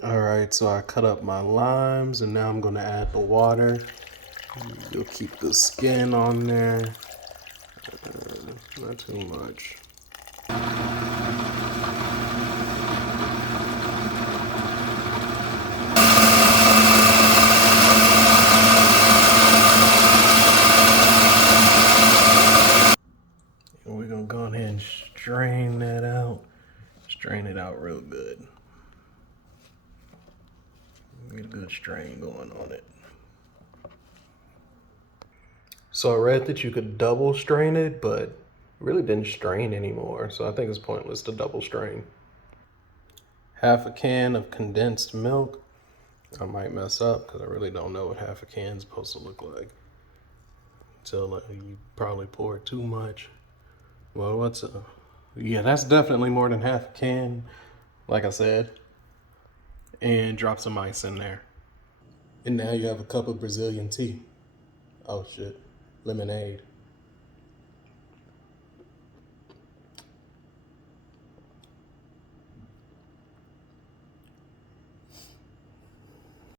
All right, so I cut up my limes and now I'm gonna add the water. You'll keep the skin on there, not too much. And we're gonna go ahead and strain that out. Strain it out real good. Get a good strain going on it. So I read that you could double strain it, but really didn't strain anymore. So I think it's pointless to double strain. Half a can of condensed milk. I might mess up because I really don't know what half a can is supposed to look like. So you probably pour too much. Well, yeah, that's definitely more than half a can, like I said. And drop some ice in there. And now you have a cup of Brazilian tea. Oh shit, lemonade.